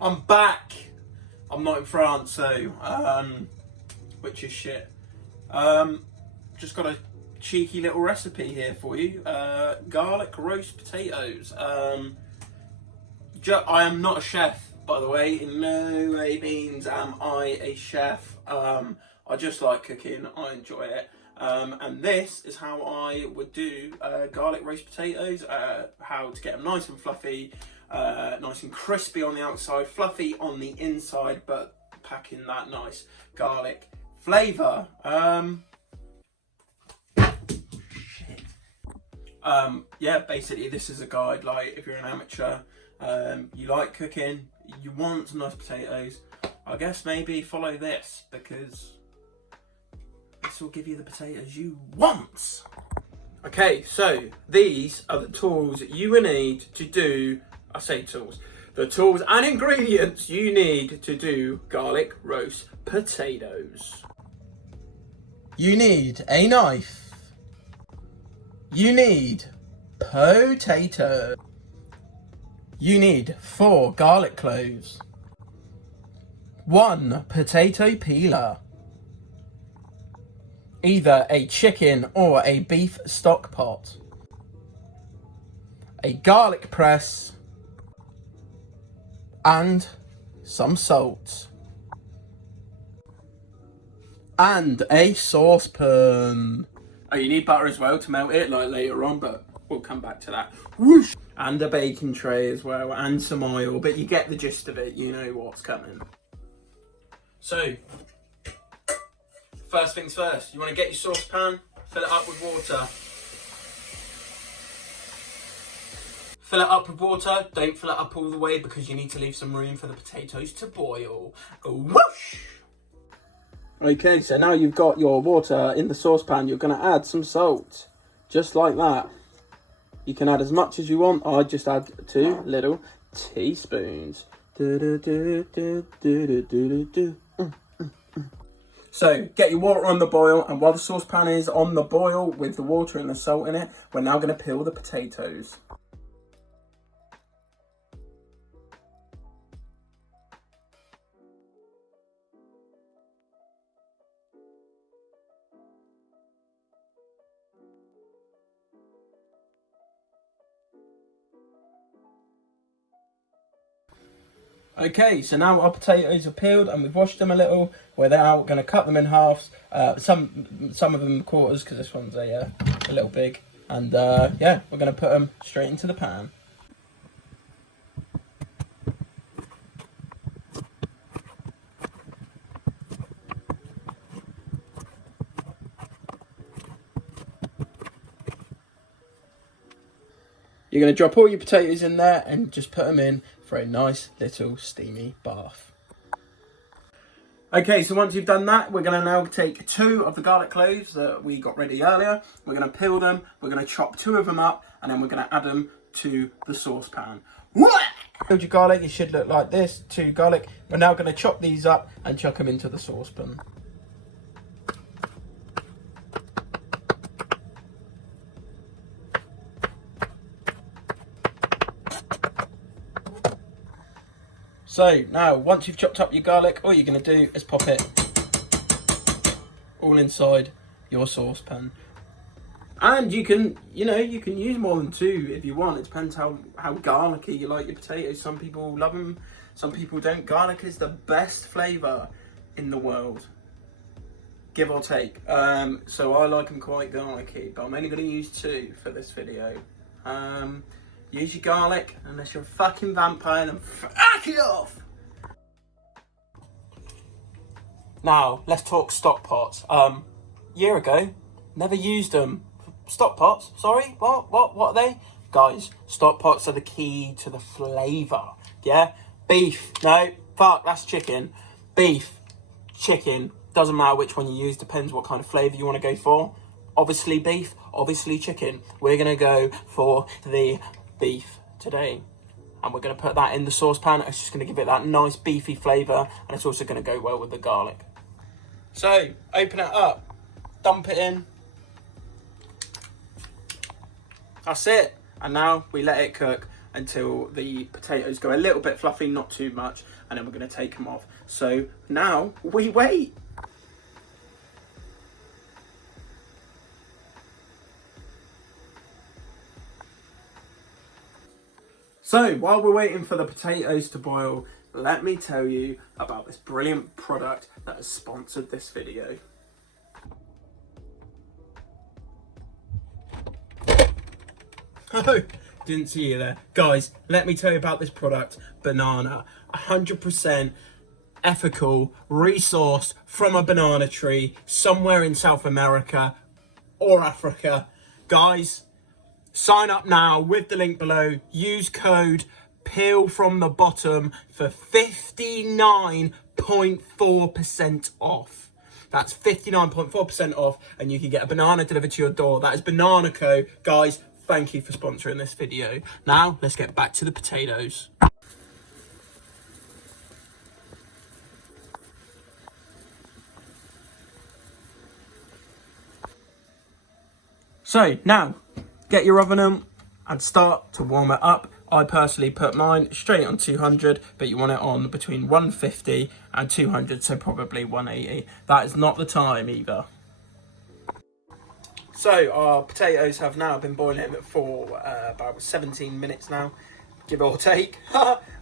I'm back. I'm not in France, so which is shit. Just got a cheeky little recipe here for you. Garlic roast potatoes. I am not a chef, by the way. In no way means am I a chef. I just like cooking. I enjoy it. And this is how I would do garlic roast potatoes. How to get them nice and fluffy, nice and crispy on the outside, fluffy on the inside, but packing that nice garlic flavour. Yeah, basically this is a guide. Like, if you're an amateur, you like cooking, you want some nice potatoes, I guess maybe follow this, because this will give you the potatoes you want. Okay, so these are the tools you will need to do, I say tools, the tools and ingredients you need to do garlic roast potatoes. You need a knife. You need potato. You need 4 garlic cloves. 1 potato peeler. Either a chicken or a beef stock pot. A garlic press. And some salt. And a saucepan. Oh, you need butter as well to melt it, like later on, but we'll come back to that. Whoosh! And a baking tray as well, and some oil, but you get the gist of it, you know what's coming. So, first things first, you want to get your saucepan, fill it up with water. Fill it up with water, don't fill it up all the way because you need to leave some room for the potatoes to boil. Whoosh! Okay, so now you've got your water in the saucepan, you're going to add some salt, just like that. You can add as much as you want. I just add 2 little teaspoons. So get your water on the boil, and while the saucepan is on the boil with the water and the salt in it, we're now going to peel the potatoes. Okay, so now our potatoes are peeled and we've washed them a little. We're now going to cut them in halves. Some of them quarters, because this one's a little big. And yeah, we're going to put them straight into the pan. You're going to drop all your potatoes in there and just put them in for a nice little steamy bath. Okay, so once you've done that, we're going to now take 2 of the garlic cloves that we got ready earlier. We're going to peel them, we're going to chop 2 of them up, and then we're going to add them to the saucepan. Peeled your garlic, it should look like this, 2 garlic. We're now going to chop these up and chuck them into the saucepan. So now, once you've chopped up your garlic, all you're going to do is pop it all inside your saucepan. And you can, you can use more than 2 if you want. It depends how garlicky you like your potatoes. Some people love them, some people don't. Garlic is the best flavour in the world, give or take. So I like them quite garlicky, but I'm only going to use 2 for this video. Use your garlic, unless you're a fucking vampire, then fuck it off! Now, let's talk stock pots. Year ago, never used them. Stock pots? Sorry? What are they? Guys, stock pots are the key to the flavour. Yeah? Beef. No, fuck, that's chicken. Beef. Chicken. Doesn't matter which one you use, depends what kind of flavour you want to go for. Obviously beef, obviously chicken. We're going to go for the beef today, and we're going to put that in the saucepan. It's just going to give it that nice beefy flavour, and it's also going to go well with the garlic. So open it up, dump it in, that's it, and now we let it cook until the potatoes go a little bit fluffy, not too much, and then we're going to take them off. So now we wait. So while we're waiting for the potatoes to boil, let me tell you about this brilliant product that has sponsored this video. Oh, didn't see you there. Guys, let me tell you about this product, banana. 100% ethical, resourced from a banana tree somewhere in South America or Africa. Guys, sign up now with the link below. Use code PEEL from the bottom for 59.4% off. That's 59.4% off, and you can get a banana delivered to your door. That is Banana Co. Guys, thank you for sponsoring this video. Now, let's get back to the potatoes. So, now, get your oven on and start to warm it up. I personally put mine straight on 200, but you want it on between 150 and 200, so probably 180. That is not the time either. So our potatoes have now been boiling for about 17 minutes now, give or take.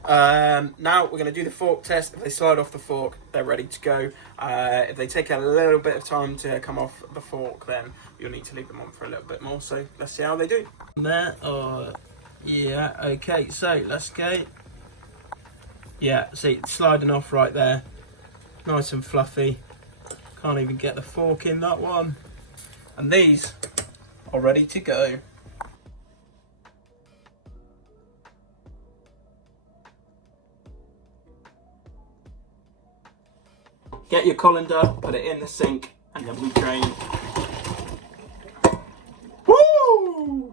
Now we're going to do the fork test. If they slide off the fork, they're ready to go. If they take a little bit of time to come off the fork, then you'll need to leave them on for a little bit more. So let's see how they do. There, yeah, okay, so let's go. Yeah, see, it's sliding off right there. Nice and fluffy. Can't even get the fork in that one. And these are ready to go. Get your colander, put it in the sink, and then we drain. Woo!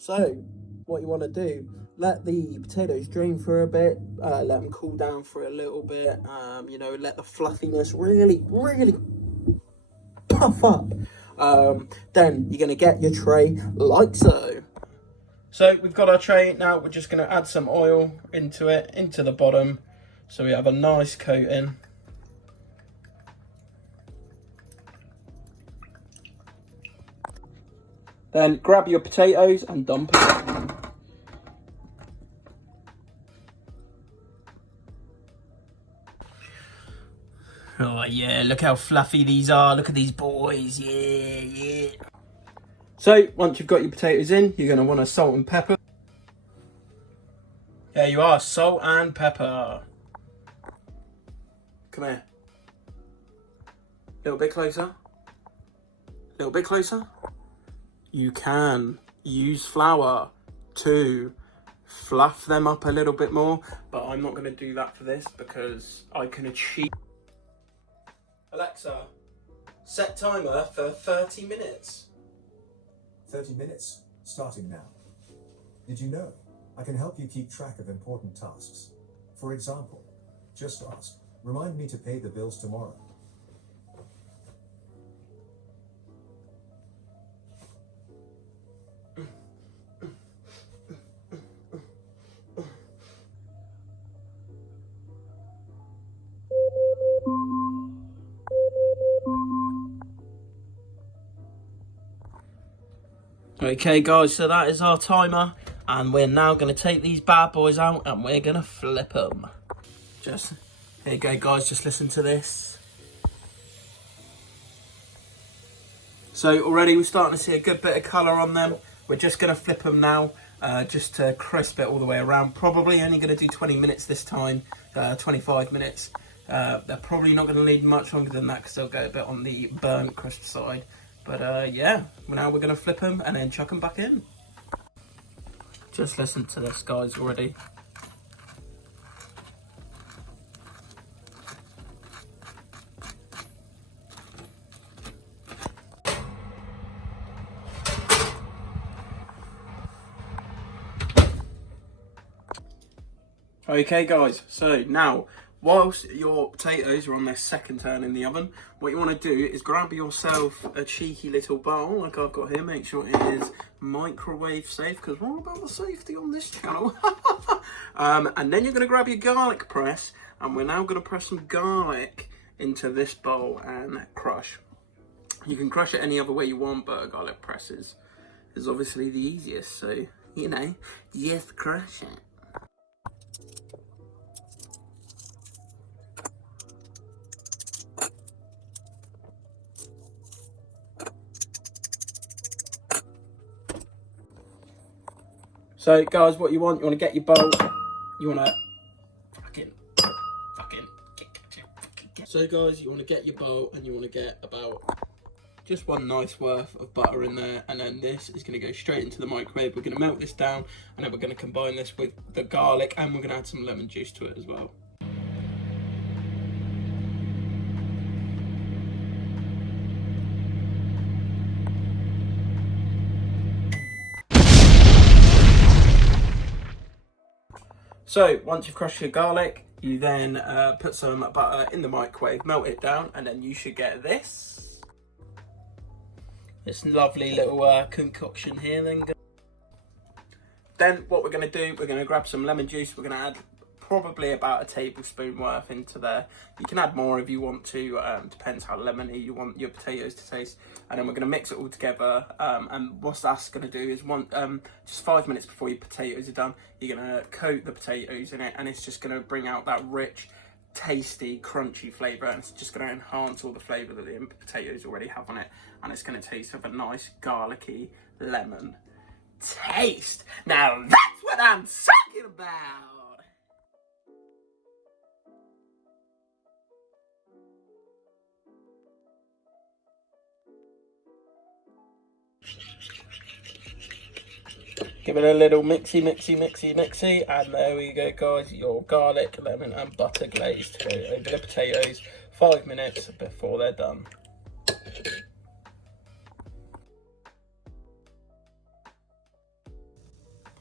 So, what you want to do, let the potatoes drain for a bit, let them cool down for a little bit, you know, let the fluffiness really puff up. Then you're going to get your tray like so. So we've got our tray. Now we're just going to add some oil into it, into the bottom, so we have a nice coating. Then grab your potatoes and dump it in. Oh yeah, look how fluffy these are. Look at these boys. Yeah. So once you've got your potatoes in, you're going to want to salt and pepper. There you are, salt and pepper. Come here. A little bit closer. A little bit closer. You can use flour to fluff them up a little bit more, but I'm not going to do that for this because I can achieve. Alexa, set timer for 30 minutes. 30 minutes, starting now. Did you know I can help you keep track of important tasks? For example, just ask, remind me to pay the bills tomorrow. Okay guys, so that is our timer, and we're now going to take these bad boys out and we're going to flip them. Just, here you go guys, just listen to this. So already we're starting to see a good bit of colour on them. We're just going to flip them now, just to crisp it all the way around. Probably only going to do 20 minutes this time, 25 minutes. They're probably not going to need much longer than that because they'll go a bit on the burnt crisp side. But yeah, now we're going to flip them and then chuck them back in. Just listen to this guys already. Okay guys, so now whilst your potatoes are on their second turn in the oven, what you want to do is grab yourself a cheeky little bowl like I've got here. Make sure it is microwave safe, because we're all about the safety on this channel. And then you're going to grab your garlic press, and we're now going to press some garlic into this bowl and crush. You can crush it any other way you want, but a garlic press is obviously the easiest, so, you know, just crush it. So guys, what you want to get your bowl, you want to so guys, you want to get your bowl and you want to get about just one nice worth of butter in there, and then this is going to go straight into the microwave. We're going to melt this down, and then we're going to combine this with the garlic, and we're going to add some lemon juice to it as well. So once you've crushed your garlic, you then put some butter in the microwave, melt it down, and then you should get this lovely little concoction here. Then what we're going to do, we're going to grab some lemon juice. We're going to add probably about a tablespoon worth into there. You can add more if you want to, depends how lemony you want your potatoes to taste. And then we're going to mix it all together, and what that's going to do is just 5 minutes before your potatoes are done, you're going to coat the potatoes in it, and it's just going to bring out that rich, tasty, crunchy flavour, and it's just going to enhance all the flavour that the potatoes already have on it, and it's going to taste of a nice garlicky lemon taste. Now that's what I'm talking about. Give it a little mixy, and there we go, guys. Your garlic, lemon, and butter glaze to go over the potatoes 5 minutes before they're done.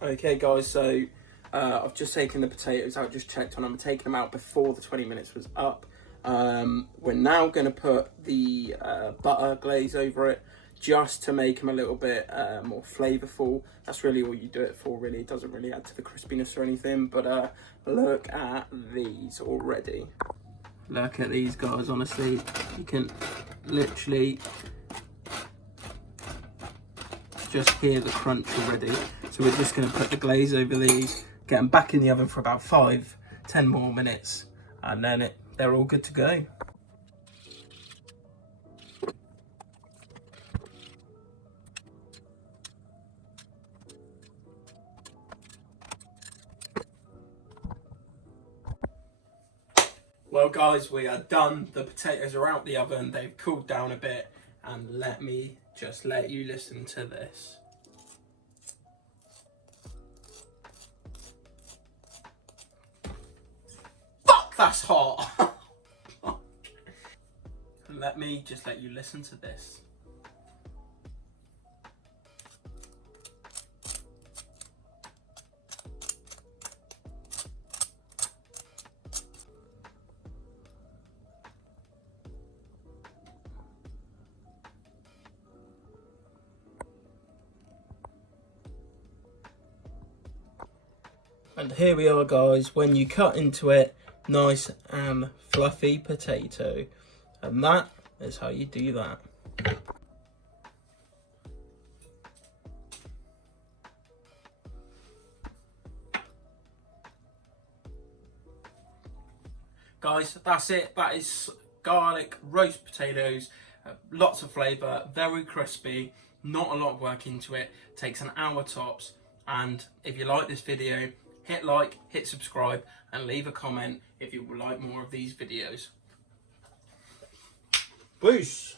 Okay, guys, so I've just taken the potatoes out, just checked on them, taking them out before the 20 minutes was up. We're now going to put the butter glaze over it, just to make them a little bit more flavourful. That's really all you do it for, really. It doesn't really add to the crispiness or anything, but look at these already. Look at these, guys, honestly. You can literally just hear the crunch already. So we're just going to put the glaze over these, get them back in the oven for about 5-10 more minutes, and then they're all good to go. Well, guys, we are done. The potatoes are out the oven. They've cooled down a bit, and let me just let you listen to this. Fuck, that's hot. Let me just let you listen to this. And here we are, guys, when you cut into it, nice and fluffy potato. And that is how you do that. Guys, that's it. That is garlic roast potatoes. Lots of flavour, very crispy, not a lot of work into it. Takes an hour tops. And if you like this video, hit like, hit subscribe, and leave a comment if you would like more of these videos. Peace.